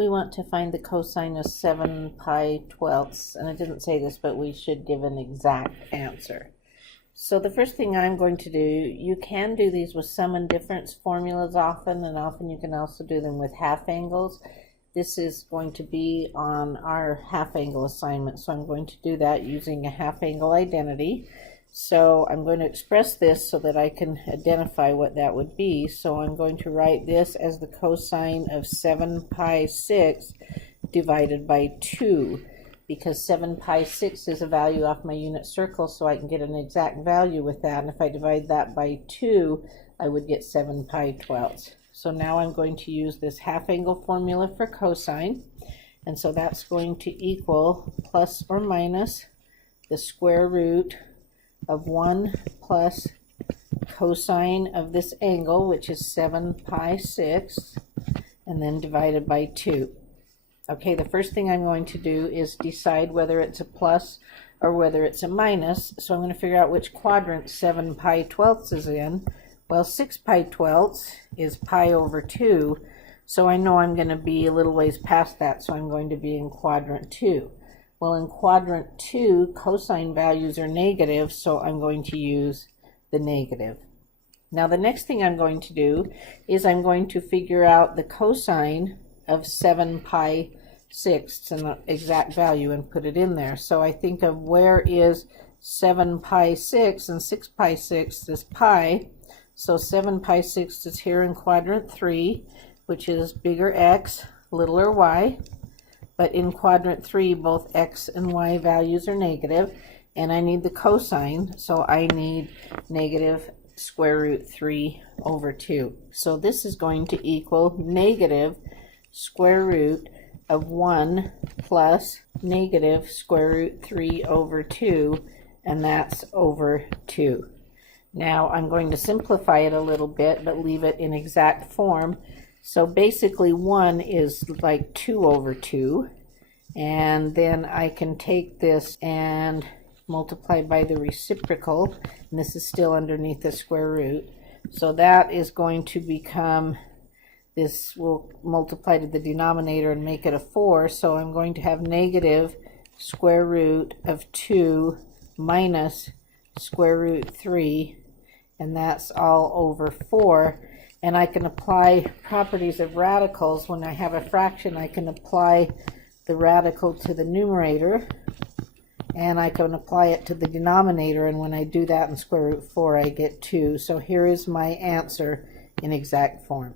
we want to find the cosine of 7 pi twelfths, and I didn't say this, but we should give an exact answer. So the first thing I'm going to do, you can do these with sum and difference formulas often, and often you can also do them with half angles. This is going to be on our half angle assignment, so I'm going to do that using a half angle identity. So I'm going to express this so that I can identify what that would be. So I'm going to write this as the cosine of 7 pi 6 divided by 2, because 7 pi 6 is a value off my unit circle, so I can get an exact value with that. And if I divide that by 2, I would get 7 pi twelfths. So now I'm going to use this half angle formula for cosine, and so that's going to equal plus or minus the square root of 1 plus cosine of this angle, which is 7 pi 6, and then divided by 2. Okay, the first thing I'm going to do is decide whether it's a plus or whether it's a minus. So I'm going to figure out which quadrant 7 pi twelfths is in. Well, 6 pi twelfths is pi over 2, so I know I'm going to be a little ways past that, so I'm going to be in quadrant 2. Well, in quadrant 2, cosine values are negative, so I'm going to use the negative. Now the next thing I'm going to do is I'm going to figure out the cosine of 7 pi 6, an exact value, and put it in there. So I think of where is 7 pi 6, and 6 pi 6 is pi. So 7 pi 6 is here in quadrant 3, which is bigger x, littler y. But in quadrant 3, both x and y values are negative, and I need the cosine, so I need negative square root 3 over 2. So this is going to equal negative square root of 1 plus negative square root 3 over 2, and that's over 2. Now I'm going to simplify it a little bit, but leave it in exact form. So basically 1 is like 2 over 2, and then I can take this and multiply by the reciprocal, and this is still underneath the square root. So that is going to become, this will multiply to the denominator and make it a 4, so I'm going to have negative square root of 2 minus square root 3, and that's all over 4. And I can apply properties of radicals. When I have a fraction, I can apply the radical to the numerator, and I can apply it to the denominator, and when I do that in square root 4, I get 2. So here is my answer in exact form.